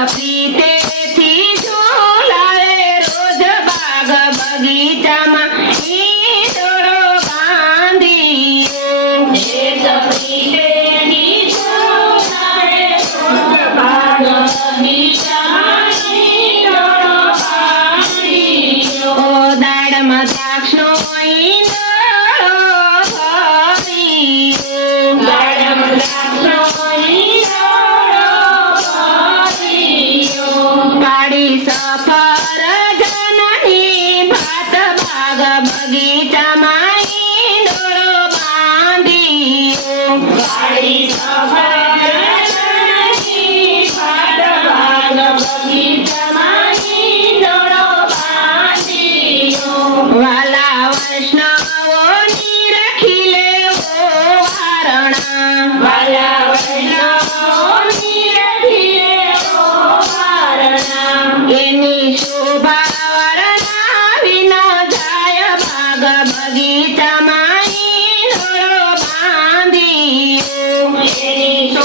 આવતા.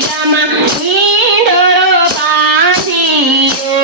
Sama, Indoro Pasiyo,